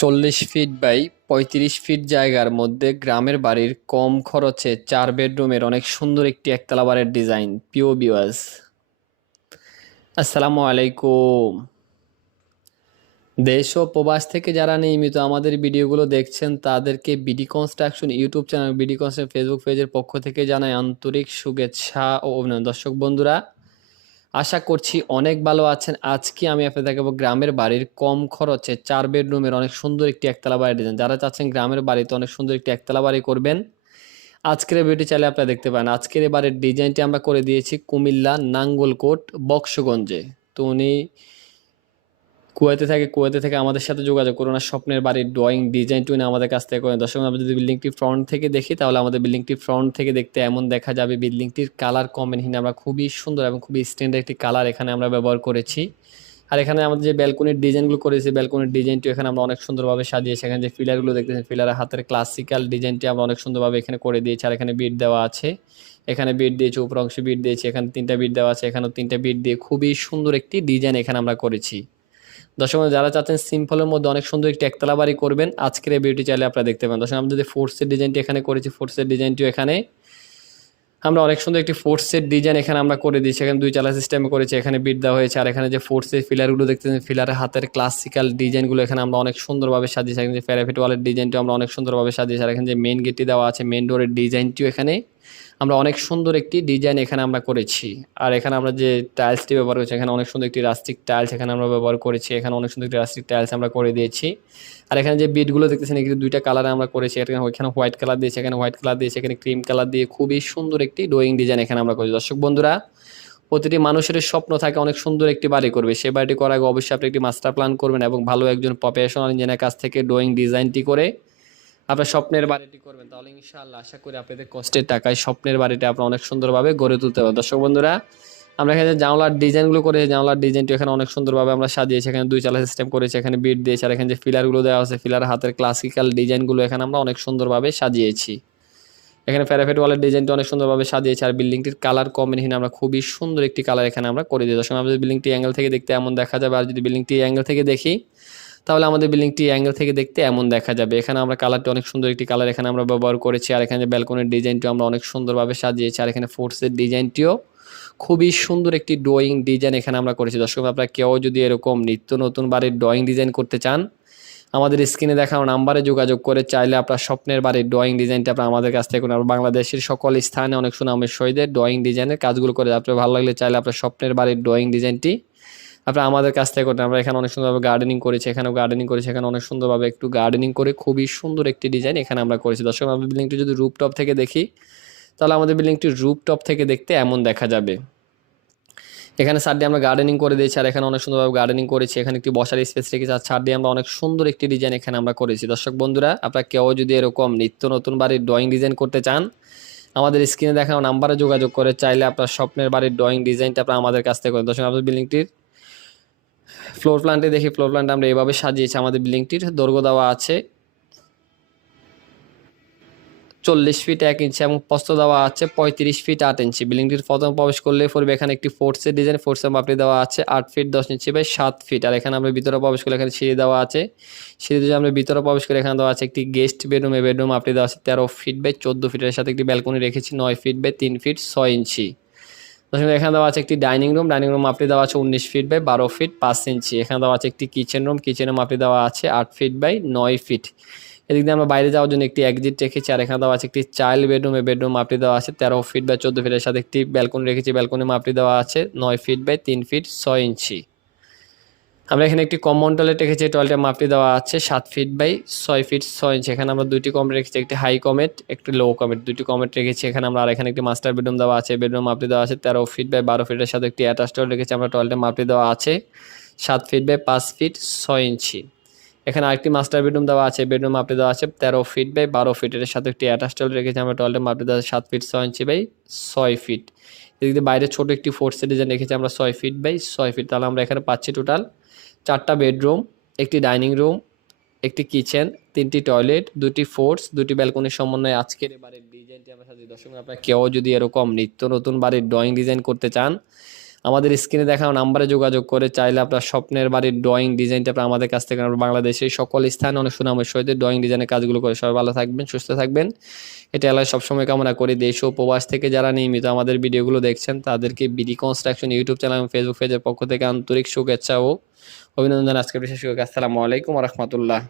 চল্লিশ feet by পঁয়ত্রিশ fit জায়গার মধ্যে গ্রামের বাড়ির কম খরচে চার বেডরুমের অনেক সুন্দর একটি একতলা বাড়ির ডিজাইন পিও বিওয়াস আসসালামু আলাইকুম। দেশ ও প্রবাস থেকে যারা নিয়মিত আমাদের ভিডিওগুলো দেখছেন, তাদেরকে BD construction YouTube channel BD construction Facebook পেজের পক্ষ থেকে জানাই আন্তরিক শুভেচ্ছা ও অভিনন্দন। দর্শক বন্ধুরা আশা করছি অনেক ভালো আছেন। আজকে আমি আপনাদের দেখাবো গ্রামের বাড়ির কম খরচে চার বেডরুমের অনেক সুন্দর একটি একতলা বাড়ি ডিজাইন যারা চাচ্ছেন গ্রামের বাড়িতে অনেক সুন্দর একটি একতলা বাড়ি করবেন, আজকের ভিডিওটি চাইলে আপনারা দেখতে পারেন। আজকের এই বাড়ির ডিজাইনটি আমরা করে দিয়েছি কুমিল্লা নাঙ্গলকোট বক্সগঞ্জে। তো উনি কুয়েতে থাকে, কুয়েতে থেকে আমাদের সাথে যোগাযোগ করুন আর স্বপ্নের বাড়ির ড্রয়িং ডিজাইনটি উনি আমাদের কাছ থেকে করেন দর্শক, আমরা যদি বিল্ডিংটি ফ্রন্ট থেকে দেখি, তাহলে আমাদের বিল্ডিংটি ফ্রন্ট থেকে দেখতে এমন দেখা যাবে। বিল্ডিংটির কালার কম্বিনেশন আমরা খুবই সুন্দর এবং খুবই স্ট্যান্ডার্ড একটি কালার এখানে আমরা ব্যবহার করেছি। আর এখানে আমাদের যে ব্যালকনির ডিজাইনগুলো করেছি ব্যালকনির ডিজাইনটি এখানে আমরা অনেক সুন্দরভাবে সাজিয়েছি। এখানে যে ফিলারগুলো দেখতেছেন ফিলারের হাতের ক্লাসিক্যাল ডিজাইনটি আমরা অনেক সুন্দরভাবে এখানে করে দিয়েছি। আর এখানে বিট দেওয়া আছে। এখানে বিট দিয়েছি, উপর অংশে বিট দিয়েছি, এখানে তিনটা বিট দেওয়া আছে, এখানেও তিনটা বিট দিয়ে খুবই সুন্দর একটি ডিজাইন এখানে আমরা করেছি। দর্শক যারা চাচ্ছেন সিম্পলের মধ্যে অনেক সুন্দর একটি একতলা বাড়ি করবেন, আজকের এই বিউটি চাইলে আপনারা দেখতে পান। দর্শক, আমরা যদি ফোর্সের ডিজাইনটি এখানে করেছি ফোর্সের ডিজাইনটিও এখানে। আমরা অনেক সুন্দর একটি ফোর্সের ডিজাইন এখানে আমরা করে দিয়েছি। এখানে দুই চালা সিস্টেমে করেছি, এখানে বিট দেওয়া হয়েছে, আর এখানে যে ফোর্সের ফিলারগুলো দেখতেছেন ফিলারের হাতের ক্লাসিক্যাল ডিজাইনগুলো এখানে আমরা অনেক সুন্দরভাবে সাজিয়েছি। এখানে যে প্যারাফিট ওয়ালের ডিজাইনটিও আমরা অনেক সুন্দরভাবে সাজিয়েছি, আর এখানে যে মেন গেটটি দেওয়া আছে মেন ডোরের ডিজাইনটিও এখানে। আমরা অনেক সুন্দর একটি ডিজাইন এখানে আমরা করেছি। আর এখানে আমরা যে টাইলসটি ব্যবহার করেছি, এখানে অনেক সুন্দর একটি রাস্টিক টাইলস এখানে আমরা ব্যবহার করেছি, এখানে অনেক সুন্দর একটি রাস্টিক টাইলস আমরা করে দিয়েছি। আর এখানে যে বিটগুলো দেখতেছেন এখানে দুইটা কালারে আমরা করেছি, এখানে এখানে হোয়াইট কালার দিয়েছি, এখানে হোয়াইট কালার দিয়েছি, এখানে ক্রিম কালার দিয়ে খুবই সুন্দর একটি ড্রয়িং ডিজাইন এখানে আমরা করেছি। দর্শক বন্ধুরা, প্রতিটি মানুষের স্বপ্ন থাকে অনেক সুন্দর একটি বাড়ি করবে। সেই বাড়িটি করার আগে অবশ্যই আপনি একটি মাস্টার প্ল্যান করবেন এবং ভালো একজন প্রফেশনাল ইঞ্জিনিয়ার কাছ থেকে ড্রয়িং ডিজাইনটি করে আপনার স্বপ্নের বাড়িটি করবেন, তাহলে ইনশাআল্লাহ আশা করি আপনাদের কষ্টের টাকায় স্বপ্নের বাড়িটি আপনার অনেক সুন্দরভাবে গড়ে তুলতে পারবেন। দর্শক বন্ধুরা, আমরা এখানে জানলার ডিজাইনগুলো করেছি, জানলার ডিজাইনটি এখানে অনেক সুন্দরভাবে আমরা সাজিয়েছি। এখানে দুই চালা সিস্টেম করেছি, এখানে বিট দিয়েছি, আর এখানে যে ফিলারগুলো দেওয়া আছে, ফিলার হাতের ক্লাসিক্যাল ডিজাইনগুলো এখানে আমরা অনেক সুন্দরভাবে সাজিয়েছি। এখানে প্যারাফেট ওয়ালের ডিজাইনটি অনেক সুন্দরভাবে সাজিয়েছি, আর বিল্ডিংটির কালার কম্বিনেশন আমরা খুবই সুন্দর একটি কালার এখানে আমরা করে দিই দর্শক আমাদের বিল্ডিংটি অ্যাঙ্গেল থেকে দেখতে, এমন দেখা যাবে, আর যদি বিল্ডিংটি অ্যাঙ্গেল থেকে দেখি তাহলে আমাদের বিল্ডিংটি অ্যাঙ্গেল থেকে দেখতে এমন দেখা যাবে এখানে আমরা কালারটি অনেক সুন্দর একটি কালার এখানে আমরা ব্যবহার করেছি, আর এখানে ব্যালকনির ডিজাইনটিও আমরা অনেক সুন্দরভাবে সাজিয়েছি, আর এখানে ফোর্সের ডিজাইনটিও খুবই সুন্দর একটি ড্রয়িং ডিজাইন এখানে আমরা করেছি দর্শক, আপনারা কেউ যদি এরকম নিত্য নতুন বাড়ির ড্রয়িং ডিজাইন করতে চান, আমাদের স্ক্রিনে দেখানো নাম্বারে যোগাযোগ করে চাইলে আপনার স্বপ্নের বাড়ির ড্রয়িং ডিজাইনটা আপনার আমাদের কাছ থেকে। আমরা বাংলাদেশের সকল স্থানে অনেক সুনামের সহিত ড্রয়িং ডিজাইনের কাজগুলো করে, আপনার ভালো লাগলে চাইলে আপনার স্বপ্নের বাড়ির ড্রয়িং ডিজাইনটি আপনারা আমাদের কাছ থেকে করতেন। আমরা এখানে অনেক সুন্দরভাবে গার্ডেনিং করেছি, এখানেও গার্ডেনিং করেছি, এখানে অনেক সুন্দরভাবে একটু গার্ডেনিং করে খুবই সুন্দর একটি ডিজাইন এখানে আমরা করেছি। দর্শক, আমাদের বিল্ডিংটি যদি রুপটপ থেকে দেখি, তাহলে আমাদের বিল্ডিংটি রুপটপ থেকে দেখতে এমন দেখা যাবে। এখানে ছাদ দিয়ে আমরা গার্ডেনিং করে দিয়েছি আর এখানে অনেক সুন্দরভাবে গার্ডেনিং করেছি। এখানে একটি বসার স্পেস রেখেছি আর ছাদ দিয়ে আমরা অনেক সুন্দর একটি ডিজাইন এখানে আমরা করেছি। দর্শক, বন্ধুরা, আপনারা কেউ যদি এরকম নিত্য নতুন বাড়ির ড্রয়িং ডিজাইন করতে চান, আমাদের স্ক্রিনে দেখানো নাম্বারে যোগাযোগ করে, চাইলে আপনার স্বপ্নের বাড়ির ড্রয়িং ডিজাইনটা আপনারা আমাদের কাছ থেকে করেন দর্শক, আমাদের বিল্ডিংটির ফ্লোর প্ল্যানটি দেখি ফ্লোর প্ল্যানটা আমরা এভাবে সাজিয়েছি আমাদের বিল্ডিংটির দৈর্ঘ্য দেওয়া আছে চল্লিশ ফিট এক ইঞ্চি এবং প্রস্থ দেওয়া আছে পঁয়ত্রিশ ফিট আট ইঞ্চি বিল্ডিংটির প্রথম প্রবেশ করলে পড়বে এখানে একটি ফোর্সের ডিজাইন ফোর্সের মাপটি দেওয়া আছে আট ফিট দশ ইঞ্চি বাই সাত ফিট আর এখানে আমরা ভিতরে প্রবেশ করলে এখানে সিঁড়ি দেওয়া আছে। সিঁড়ি দিয়ে আমরা ভিতরে প্রবেশ করে এখানে দেওয়া আছে একটি গেস্ট বেডরুম এই বেডরুম মাপটি দেওয়া আছে তেরো ফিট বাই চোদ্দ ফিটের সাথে একটি ব্যালকনি রেখেছি নয় ফিট বাই তিন ফিট ছয় ইঞ্চি দশমিক এখানে দেওয়া আছে একটি ডাইনিং রুম ডাইনিং রুম মাপটি দেওয়া আছে উনিশ ফিট বাই বারো ফিট পাঁচ ইঞ্চি। এখানে দেওয়া আছে একটি কিচেন রুম কিচেনের মাপটি দেওয়া আছে আট ফিট বাই নয় ফিট। এদিক দিয়ে আমরা বাইরে যাওয়ার জন্য একটি এক্সিট রেখেছি, আর এখানে দেওয়া আছে একটি চাইল্ড বেডরুম এই বেডরুম মাপটি দেওয়া আছে তেরো ফিট বাই চোদ্দ ফিটের। সাথে একটি ব্যালকনি রেখেছি ব্যালকনি মাপটি দেওয়া আছে নয় ফিট বাই তিন ফিট ছয় ইঞ্চি। আমরা এখানে একটি কমন টয়লেট রেখেছি। টয়লেটের মাপটি দেওয়া আছে সাত ফিট বাই ছয় ফিট ছয় ইঞ্চি এখানে আমরা দুইটি কমেট রেখেছি, একটি হাই কমেট একটি লো কমেট দুটি কমেট রেখেছি। এখানে আমরা আর এখানে একটি মাস্টার বেডরুম দেওয়া আছে। বেডরুম মাপটি দেওয়া আছে তেরো ফিট বাই বারো ফিটের সাথে একটি অ্যাটাচ টয়লেট রেখেছি। আমরা টয়লেটের মাপটি দেওয়া আছে সাত ফিট বাই পাঁচ ফিট ছয় ইঞ্চি এখানে আরেকটি মাস্টার বেডরুম দেওয়া আছে। বেডরুম মাপটি দেওয়া আছে তেরো ফিট বাই বারো ফিটের সাথে একটি অ্যাটাচ টয়লেট রেখেছি। আমরা টয়লেটের মাপটি দেওয়া আছে সাত ফিট ছয় ইঞ্চি বাই ছয় ফিট এদিকে বাইরে ছোট একটি ফোর্সের ডিজাইন রেখেছি। আমরা ছয় ফিট বাই ছয় ফিট তাহলে আমরা এখানে পাচ্ছি টোটাল চারটা বেডরুম, একটি ডাইনিং রুম, একটি কিচেন, তিনটি টয়লেট, দুটি ফোর্স, দুটি ব্যালকনির সমন্বয়ে আজকের বাড়ির ডিজাইনটি আমরা সাজিয়ে দর্শক, আপনারা কেউ যদি এরকম নিত্য নতুন বাড়ির ড্রয়িং ডিজাইন করতে চান, আমাদের স্ক্রিনে দেখানো নাম্বারে যোগাযোগ করে চাইলে আপনার স্বপ্নের বাড়ির ড্রয়িং ডিজাইনটা আপনার আমাদের কাছ থেকে বাংলাদেশের সকল স্থানে অনেক সুনামের সহিত ড্রয়িং ডিজাইনের কাজগুলো করে সবাই ভালো থাকবেন, সুস্থ থাকবেন। এটা আল্লাহ সবসময় কামনা করি। দেশ ও প্রবাস থেকে যারা নিয়মিত আমাদের ভিডিওগুলো দেখছেন, তাদেরকে বিডি কনস্ট্রাকশন ইউটিউব চ্যানেল এবং ফেসবুক পেজের পক্ষ থেকে আন্তরিক শুভেচ্ছা ও অভিনন্দন আজকে বিশেষ আসসালামু আলাইকুম রহমতুল্লাহ।